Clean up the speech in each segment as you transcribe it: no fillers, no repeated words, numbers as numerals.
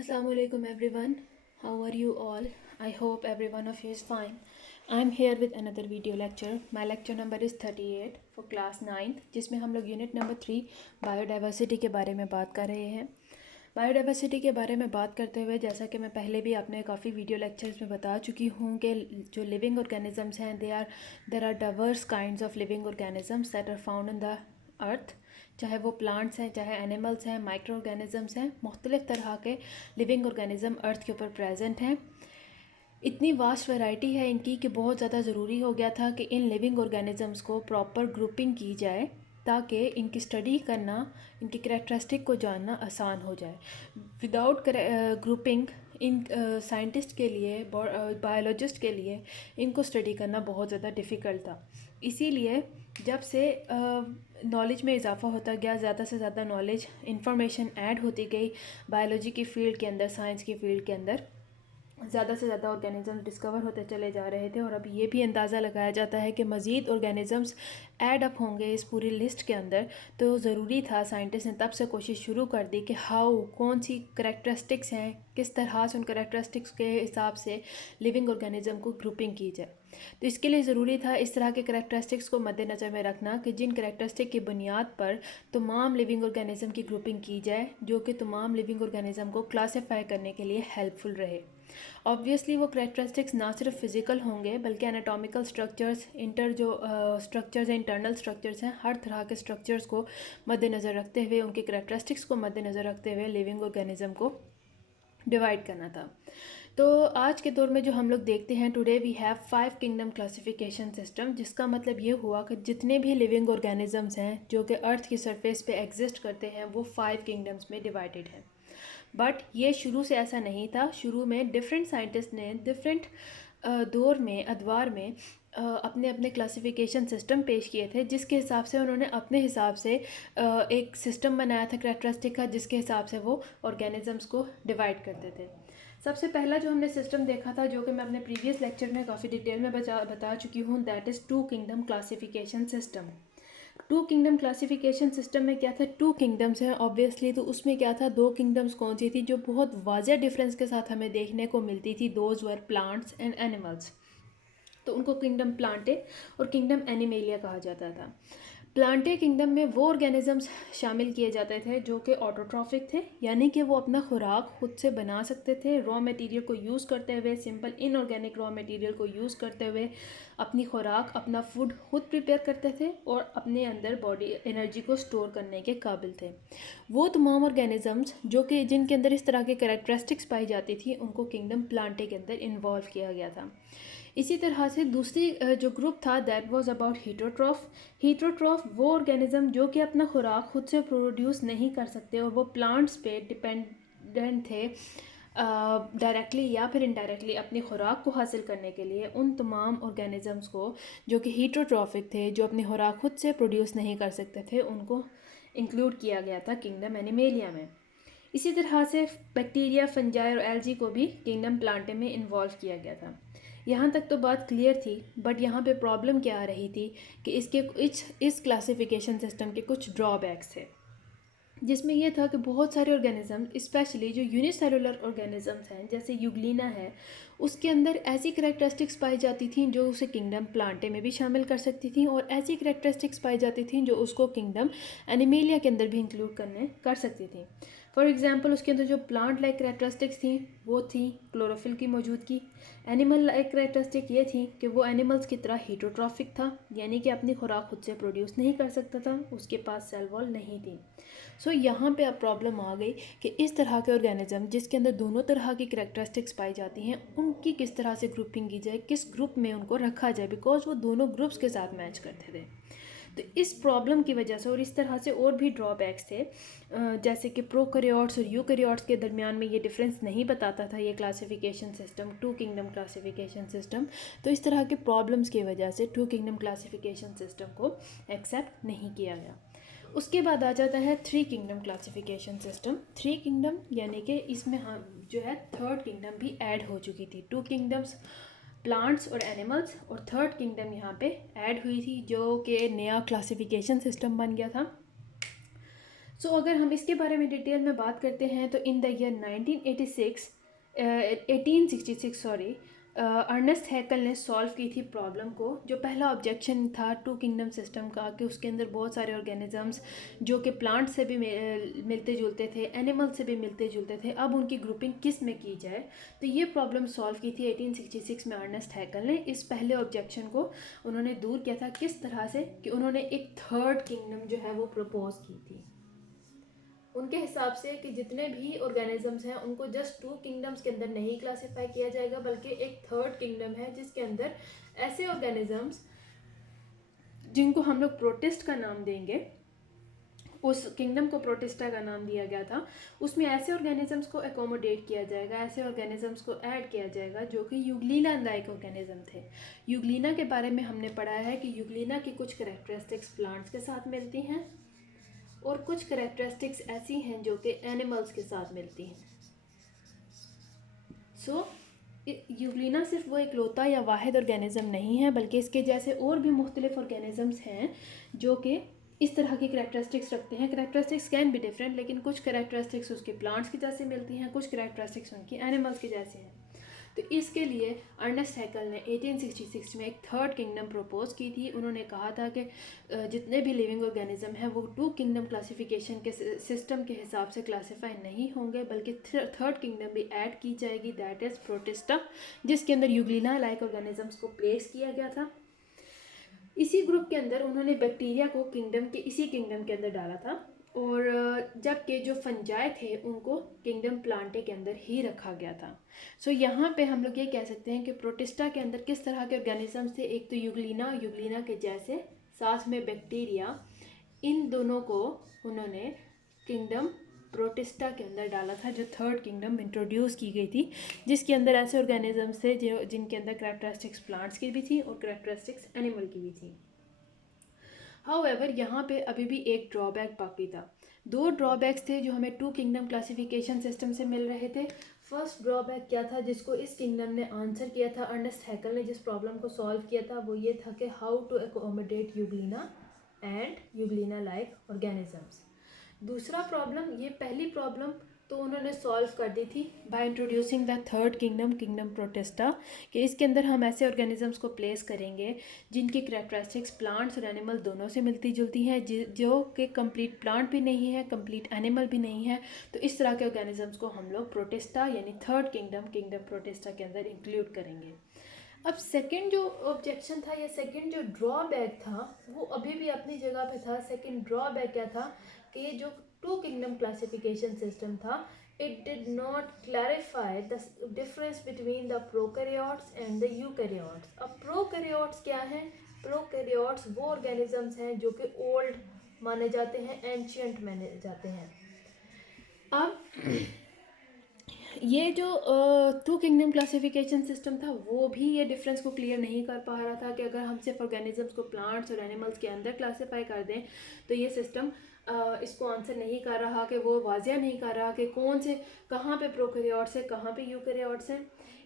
Assalamu alaikum everyone. How are you all? I hope every one of you is fine. I'm here with another video lecture. My lecture number is 38 for class 9th जिसमें हम लोग unit number 3 biodiversity के बारे में बात कर रहे हैं। बायोडाइवर्सिटी के बारे में बात करते हुए जैसा कि मैं पहले भी अपने काफ़ी वीडियो लेक्चर्स में बता चुकी हूँ कि जो लिविंग ऑर्गेनिजम्स हैं there are diverse kinds of living organisms that are found in the earth. चाहे वो प्लांट्स हैं, चाहे एनिमल्स हैं, माइक्रो ऑर्गेनिजम्स हैं, मुख्तलिफ़ तरह के लिविंग ऑर्गेनिज़म अर्थ के ऊपर प्रेजेंट हैं। इतनी वास्ट वैरायटी है इनकी कि बहुत ज़्यादा ज़रूरी हो गया था कि इन लिविंग ऑर्गेनिजम्स को प्रॉपर ग्रुपिंग की जाए ताकि इनकी स्टडी करना, इनकी करैक्टरिस्टिक को जानना आसान हो जाए। विदाउट ग्रुपिंग इन साइंटिस्ट के लिए, बायोलॉजिस्ट के लिए इनको स्टडी करना बहुत ज़्यादा डिफ़िकल्ट था। इसीलिए जब से नॉलेज में इजाफ़ा होता गया, ज़्यादा से ज़्यादा नॉलेज इंफॉर्मेशन ऐड होती गई बायोलॉजी की फ़ील्ड के अंदर, साइंस की फ़ील्ड के अंदर, ज़्यादा से ज़्यादा ऑर्गेनिज़म्स डिस्कवर होते चले जा रहे थे। और अब ये भी अंदाज़ा लगाया जाता है कि मज़ीद ऑर्गेनिज़म्स ऐड अप होंगे इस पूरी लिस्ट के अंदर। तो ज़रूरी था, साइंटिस्ट ने तब से कोशिश शुरू कर दी कि कौन सी करैक्टरिस्टिक्स हैं, किस तरह से उन करैक्टरिस्टिक्स के हिसाब से लिविंग ऑर्गेनिज़म को ग्रुपिंग की जाए। तो इसके लिए ज़रूरी था इस तरह के करैक्टरिस्टिक्स को मद्देनज़र में रखना कि जिन करैक्टरिस्टिक की बुनियाद पर तमाम लिविंग ऑर्गेनिज़म की ग्रुपिंग की जाए, जो कि तमाम लिविंग ऑर्गेनिज़म को क्लासीफाई करने के लिए हेल्पफुल रहे। ऑब्वियसली वो करैक्टरिस्टिक्स ना सिर्फ फिज़िकल होंगे बल्कि एनाटॉमिकल स्ट्रक्चर्स, स्ट्रक्चर्स हैं, इंटरनल स्ट्रक्चर्स हैं, हर तरह के स्ट्रक्चर्स को मद्देनज़र रखते हुए, उनकी करैक्टरिस्टिक्स को मद्देनज़र रखते हुए लिविंग ऑर्गेनिज़म को डिवाइड करना था। तो आज के दौर में जो हम लोग देखते हैं, today we have 5 kingdom classification system, जिसका मतलब ये हुआ कि जितने भी लिविंग ऑर्गेनिजम्स हैं जो कि अर्थ की सरफेस पे एग्जिस्ट करते हैं वो 5 किंगडम्स में डिवाइडेड हैं। बट ये शुरू से ऐसा नहीं था। शुरू में डिफरेंट साइंटिस्ट ने डिफरेंट दौर में, अदवार में अपने अपने क्लासिफिकेशन सिस्टम पेश किए थे, जिसके हिसाब से उन्होंने अपने हिसाब से एक सिस्टम बनाया था करैक्टरिस्टिक का, जिसके हिसाब से वो ऑर्गेनिजम्स को डिवाइड करते थे। सबसे पहला जो हमने सिस्टम देखा था, जो कि मैं अपने प्रीवियस लेक्चर में काफ़ी डिटेल में बता चुकी हूँ, that is 2 kingdom classification system. 2 kingdom classification system में क्या था, 2 किंगडम्स हैं ऑब्वियसली, तो उसमें क्या था, 2 किंगडम्स कौन सी थी जो बहुत वाज़ह डिफरेंस के साथ हमें देखने को मिलती थी। Those were plants and animals. तो उनको किंगडम प्लांटे और किंगडम एनिमेलिया कहा जाता था। प्लांटे किंगडम में वो ऑर्गेनिजम्स शामिल किए जाते थे जो कि ऑटोट्रॉफिक थे, यानी कि वो अपना खुराक खुद से बना सकते थे। रॉ मटेरियल को यूज़ करते हुए, सिंपल इनऑर्गेनिक रॉ मटेरियल को यूज़ करते हुए अपनी खुराक, अपना फूड खुद प्रिपेयर करते थे और अपने अंदर बॉडी एनर्जी को स्टोर करने के काबिल थे। वो तमाम ऑर्गेनिजम्स जो कि जिनके अंदर इस तरह के करैक्टरिस्टिक्स पाई जाती थी, उनको किंगडम प्लांटे के अंदर इन्वॉल्व किया गया था। इसी तरह से दूसरी जो ग्रुप था, दैट वाज अबाउट हीटरोट्रॉफ। हीटरोट्रॉफ वो ऑर्गेनिज्म जो कि अपना खुराक खुद से प्रोड्यूस नहीं कर सकते और वो प्लांट्स पे डिपेंडेंट थे डायरेक्टली या फिर इनडायरेक्टली अपनी खुराक को हासिल करने के लिए। उन तमाम ऑर्गेनिजम्स को जो कि हीटरोट्रॉफिक थे, जो अपनी खुराक खुद से प्रोड्यूस नहीं कर सकते थे, उनको इंक्लूड किया गया था किंगडम एनिमेलिया में। इसी तरह से बैक्टीरिया, फंजाई और एल्जी को भी किंगडम प्लांटे में इन्वॉल्व किया गया था। यहाँ तक तो बात क्लियर थी, बट यहाँ पे प्रॉब्लम क्या आ रही थी कि इस क्लासिफिकेशन सिस्टम के कुछ ड्रॉबैक्स थे, जिसमें यह था कि बहुत सारे ऑर्गेनिज्म, स्पेशली जो यूनिसेलुलर ऑर्गेनिजम्स हैं जैसे यूग्लिना है, उसके अंदर ऐसी करैक्टरिस्टिक्स पाई जाती थी जो उसे किंगडम प्लांटे में भी शामिल कर सकती थी, और ऐसी करैक्टरिस्टिक्स पाई जाती थी जो उसको किंगडम एनिमेलिया के अंदर भी इंक्लूड कर सकती थी। फॉर एग्जांपल, उसके अंदर जो प्लांट लाइक करैक्टरिस्टिक्स थी वो थी क्लोरोफिल की मौजूदगी। एनिमल लाइक करैक्टरिस्टिक ये थी कि वो एनिमल्स की तरह हीटोट्रॉफिक था, यानी कि अपनी खुराक खुद से प्रोड्यूस नहीं कर सकता था, उसके पास सेल वॉल नहीं थी। सो यहाँ पे अब प्रॉब्लम आ गई कि इस तरह के ऑर्गेनिज्म जिसके अंदर दोनों तरह की करैक्टरिस्टिक्स पाई जाती हैं, उनकी किस तरह से ग्रुपिंग की जाए, किस ग्रुप में उनको रखा जाए, बिकॉज वो दोनों ग्रुप्स के साथ मैच करते थे। तो इस प्रॉब्लम की वजह से और इस तरह से और भी ड्रॉबैक्स थे, जैसे कि प्रोकैरियोट्स और यूकैरियोट्स के दरमियान में ये डिफरेंस नहीं बताता था ये classification system, 2 kingdom classification system. तो इस तरह के प्रॉब्लम्स की वजह से 2 किंगडम क्लासिफिकेशन सिस्टम को एक्सेप्ट नहीं किया गया। उसके बाद आ जाता है 3 किंगडम क्लासिफिकेशन सिस्टम। 3 किंगडम यानी कि इसमें हम जो है 3rd किंगडम भी ऐड हो चुकी थी। 2 किंगडम्स प्लांट्स और एनिमल्स, और 3rd किंगडम यहाँ पे ऐड हुई थी, जो कि नया क्लासिफिकेशन सिस्टम बन गया था। अगर हम इसके बारे में डिटेल में बात करते हैं तो in the year 1866 sorry, Ernest Haeckel ने सॉल्व की थी प्रॉब्लम को। जो पहला ऑब्जेक्शन था टू किंगडम सिस्टम का कि उसके अंदर बहुत सारे ऑर्गेनिजम्स जो कि प्लांट से भी मिलते जुलते थे, एनिमल से भी मिलते जुलते थे, अब उनकी ग्रुपिंग किस में की जाए। तो ये प्रॉब्लम सॉल्व की थी 1866 में अर्नेस्ट हैकल ने। इस पहले ऑब्जेक्शन को उन्होंने दूर किया था किस तरह से कि उन्होंने एक थर्ड किंगडम जो है वो प्रपोज की थी। उनके हिसाब से कि जितने भी ऑर्गेनिजम्स हैं उनको जस्ट टू किंगडम्स के अंदर नहीं क्लासिफाई किया जाएगा, बल्कि एक थर्ड किंगडम है जिसके अंदर ऐसे ऑर्गेनिजम्स जिनको हम लोग प्रोटिस्ट का नाम देंगे, उस किंगडम को प्रोटिस्टा का नाम दिया गया था, उसमें ऐसे ऑर्गेनिजम्स को एकोमोडेट किया जाएगा, ऐसे ऑर्गेनिजम्स को ऐड किया जाएगा जो कि यूग्लिना लाइक ऑर्गेनिज्म थे। यूग्लिना के बारे में हमने पढ़ा है कि यूग्लिना की कुछ कैरेक्टरिस्टिक्स प्लांट्स के साथ मिलती हैं और कुछ कैरेक्टरिस्टिक्स ऐसी हैं जो कि एनिमल्स के साथ मिलती हैं। यूग्लिना सिर्फ वो इकलौता या वाहिद ऑर्गेनिज्म नहीं है, बल्कि इसके जैसे और भी मुख्तलिफ ऑर्गेनिजम्स हैं जो कि इस तरह की कैरेक्टरिस्टिक्स रखते हैं। कैरेक्टरिस्टिक्स कैन बी डिफरेंट, लेकिन कुछ कैरेक्टरिस्टिक्स उसके प्लांट्स की जैसे मिलती हैं, कुछ कैरेक्टरिस्टिक्स उनकी एनिमल्स के जैसे हैं। तो इसके लिए अर्नेस्ट हैकल ने 1866 में एक थर्ड किंगडम प्रपोज की थी। उन्होंने कहा था कि जितने भी लिविंग ऑर्गेनिज्म हैं वो टू किंगडम क्लासिफिकेशन के सिस्टम के हिसाब से क्लासिफाई नहीं होंगे, बल्कि थर्ड किंगडम भी ऐड की जाएगी, दैट इज़ प्रोटिस्टा, जिसके अंदर यूग्लिना लाइक ऑर्गेनिजम्स को प्लेस किया गया था। इसी ग्रुप के अंदर उन्होंने बैक्टीरिया को इसी किंगडम के अंदर डाला था, और जबकि जो फंजाई थे उनको किंगडम प्लांटे के अंदर ही रखा गया था। यहाँ पे हम लोग ये कह सकते हैं कि प्रोटिस्टा के अंदर किस तरह के ऑर्गेनिजम्स थे, एक तो यूग्लिना के जैसे, साथ में बैक्टीरिया, इन दोनों को उन्होंने किंगडम प्रोटिस्टा के अंदर डाला था, जो थर्ड किंगडम इंट्रोड्यूस की गई थी, जिसके अंदर ऐसे ऑर्गेनिजम्स थे जिनके अंदर कैरेक्टरिस्टिक्स प्लांट्स की भी थी और कैरेक्टरिस्टिक्स एनिमल की भी थी। हाउएवर यहाँ पे अभी भी एक ड्रॉबैक बाकी था। दो ड्रॉबैक्स थे जो हमें टू किंगडम क्लासिफिकेशन सिस्टम से मिल रहे थे। फर्स्ट ड्रॉबैक क्या था जिसको इस किंगडम ने आंसर किया था, अर्नेस्ट हैकल ने जिस प्रॉब्लम को सॉल्व किया था, वो ये था कि how to accommodate euglena and euglena like organisms. दूसरा प्रॉब्लम, ये पहली प्रॉब्लम तो उन्होंने सॉल्व कर दी थी by introducing the third kingdom protista, कि इसके अंदर हम ऐसे ऑर्गेनिजम्स को प्लेस करेंगे जिनकी कैरेक्टरिस्टिक्स प्लांट्स और एनिमल दोनों से मिलती जुलती हैं, जो कि कंप्लीट प्लांट भी नहीं है, कंप्लीट एनिमल भी नहीं है। तो इस तरह के ऑर्गेनिजम्स को हम लोग प्रोटिस्टा यानी थर्ड किंगडम प्रोटिस्टा के अंदर इंक्लूड करेंगे। अब सेकंड जो ऑब्जेक्शन था या सेकंड जो ड्रॉबैक था वो अभी भी अपनी जगह पे था। सेकंड ड्रॉबैक क्या था कि जो टू किंगडम क्लासिफिकेशन सिस्टम था, it did not clarify the difference between the prokaryotes and the eukaryotes. अब प्रोकैरियोट्स क्या हैं? प्रोकैरियोट्स वो ऑर्गेनिजम्स हैं जो कि ओल्ड माने जाते हैं, एंशियंट माने जाते हैं। अब ये जो टू किंगडम क्लासिफिकेशन सिस्टम था वो भी ये डिफरेंस को क्लियर नहीं कर पा रहा था कि अगर हम सिर्फ ऑर्गेनिजम्स को प्लांट्स और एनिमल्स के अंदर क्लासिफाई कर दें तो ये सिस्टम इसको आंसर नहीं कर रहा, कि वो वाजिया नहीं कर रहा कि कौन से कहाँ पे प्रोकैरियोट्स है, कहाँ पे यूकैरियोट्स हैं।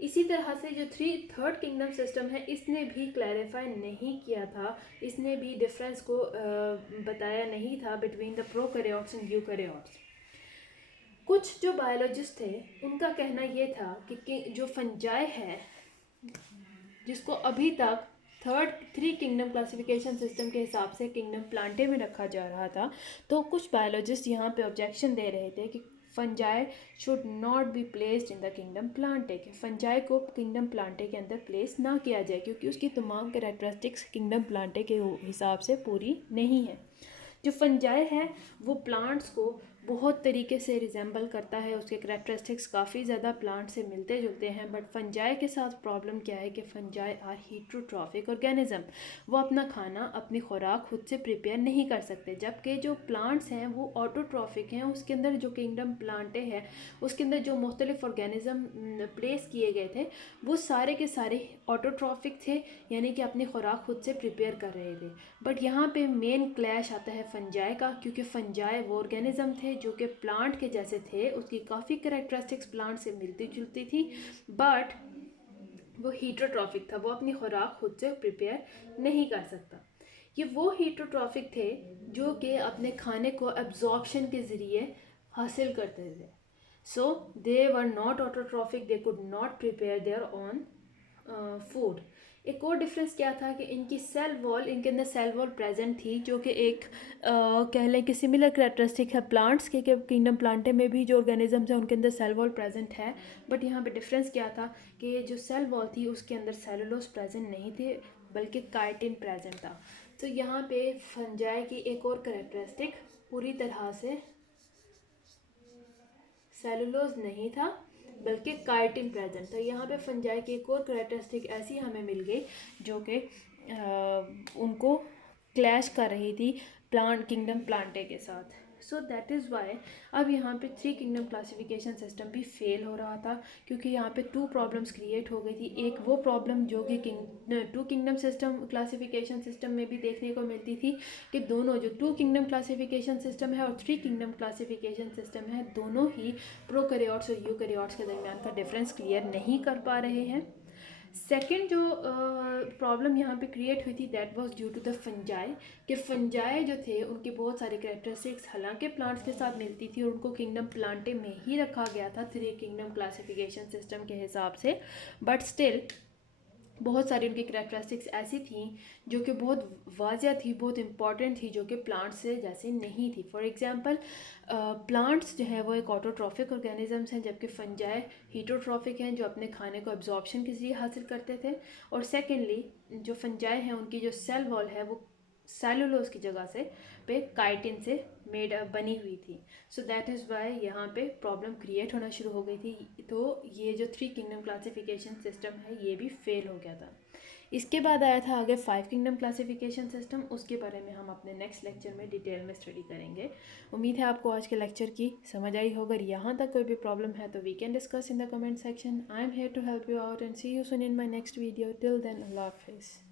इसी तरह से जो थर्ड किंगडम सिस्टम है इसने भी क्लैरिफाई नहीं किया था, इसने भी डिफरेंस को बताया नहीं था between the prokaryotes and eukaryotes. कुछ जो बायोलॉजिस्ट थे उनका कहना ये था कि जो फंजाई है जिसको अभी तक थ्री किंगडम क्लासिफिकेशन सिस्टम के हिसाब से किंगडम प्लांटे में रखा जा रहा था, तो कुछ बायोलॉजिस्ट यहाँ पे ऑब्जेक्शन दे रहे थे कि fungi should not be placed in the kingdom Plantae, के फंजाई को किंगडम प्लांटे के अंदर प्लेस ना किया जाए क्योंकि उसकी तमाम कैरेक्टरिस्टिक्स किंगडम प्लांटे के हिसाब से पूरी नहीं है। जो फंजाई है वो प्लांट्स को बहुत तरीके से रिजेंबल करता है, उसके कैरेक्टरिस्टिक्स काफ़ी ज़्यादा प्लांट से मिलते जुलते हैं, बट फंजाई के साथ प्रॉब्लम क्या है कि फंजाई आर हीट्रोट्रॉफिक ऑर्गेनिज्म, वो अपना खाना अपनी खुराक खुद से प्रिपेयर नहीं कर सकते, जबकि जो प्लांट्स हैं वो ऑटोट्रॉफिक हैं। उसके अंदर जो किंगडम प्लांटे हैं उसके अंदर जो मुख्तलिफ ऑर्गेनिज्म प्लेस किए गए थे वो सारे के सारे ऑटोट्रॉफिक थे, यानी कि अपनी खुराक खुद से प्रिपेयर कर रहे थे। बट यहाँ पे मेन क्लैश आता है फंजाई का, क्योंकि फंजाई वो ऑर्गेनिज्म थे जो कि प्लांट के जैसे थे, उसकी काफ़ी कैरेक्टरिस्टिक्स प्लांट से मिलती जुलती थी, बट वो हीट्रोट्रॉफिक था, वो अपनी खुराक खुद से प्रिपेयर नहीं कर सकता। ये वो हीटरोट्रॉफिक थे जो कि अपने खाने को एब्जॉर्प्शन के ज़रिए हासिल करते थे. So they were not autotrophic, they could not prepare their own food. एक और डिफरेंस क्या था कि इनकी सेल वॉल, इनके अंदर सेल वॉल प्रेजेंट थी जो कि एक कह लें कि सिमिलर कैरेक्टरिस्टिक है प्लांट्स के किंगडम प्लांटे में भी जो ऑर्गेनिजम्स हैं उनके अंदर सेल वॉल प्रेजेंट है. बट यहाँ पे डिफरेंस क्या था कि जो सेल वॉल थी उसके अंदर सेलुलोज प्रेजेंट नहीं थे बल्कि काइटिन प्रेजेंट था. तो यहाँ पे फंजाई की एक और कैरेक्टरिस्टिक, पूरी तरह से सेलुलोज नहीं था बल्कि काइटिन प्रेजेंट था. यहाँ पे फंजाई की एक और कैरेक्टरिस्टिक ऐसी हमें मिल गई जो कि उनको क्लैश कर रही थी प्लांट किंगडम प्लांटे के साथ. सो दैट इज़ वाई अब यहाँ पे थ्री किंगडम क्लासिफिकेशन सिस्टम भी फेल हो रहा था, क्योंकि यहाँ पे टू प्रॉब्लम्स क्रिएट हो गई थी. एक वो प्रॉब्लम जो कि two kingdom system classification system में भी देखने को मिलती थी कि दोनों जो टू किंगडम क्लासिफिकेशन सिस्टम है और थ्री किंगडम क्लासिफिकेशन सिस्टम है दोनों ही प्रोकैरियोट्स और यूकैरियोट्स के दरमियान का डिफरेंस क्लियर नहीं कर पा रहे हैं. सेकेंड जो प्रॉब्लम यहाँ पे क्रिएट हुई थी that was due to the fungi, कि फंजाई जो थे उनके बहुत सारे कैरेक्टरिस्टिक्स हालांकि प्लांट्स के साथ मिलती थी और उनको किंगडम प्लांटे में ही रखा गया था थ्री किंगडम क्लासिफिकेशन सिस्टम के हिसाब से, बट स्टिल बहुत सारी उनकी कैरेक्टरिस्टिक्स ऐसी थी जो कि बहुत वाजिया थी, बहुत इंपॉर्टेंट थी, जो कि प्लांट्स से जैसे नहीं थी. फॉर एग्जांपल प्लांट्स जो है वो एक ऑटोट्रॉफिक ऑर्गेनिजम्स हैं, जबकि फंजाई हीटोट्रॉफिक हैं जो अपने खाने को एब्जॉर्प्शन के जरिए हासिल करते थे. और सेकेंडली जो फंजाई हैं उनकी जो सेल वॉल है वो सेलुलोज की जगह से पे काइटिन से मेड बनी हुई थी. सो दैट इज़ वाई यहाँ पे प्रॉब्लम क्रिएट होना शुरू हो गई थी. तो ये जो थ्री किंगडम क्लासिफिकेशन सिस्टम है ये भी फेल हो गया था. इसके बाद आया था आगे फाइव किंगडम क्लासिफिकेशन सिस्टम. उसके बारे में हम अपने नेक्स्ट लेक्चर में डिटेल में स्टडी करेंगे. उम्मीद है आपको आज के लेक्चर की समझ आई हो. अगर यहाँ तक कोई भी प्रॉब्लम है तो we can discuss in the comment section. I am here to help you out and see you soon in my next video. Till then, अल्लाह हाफिज़.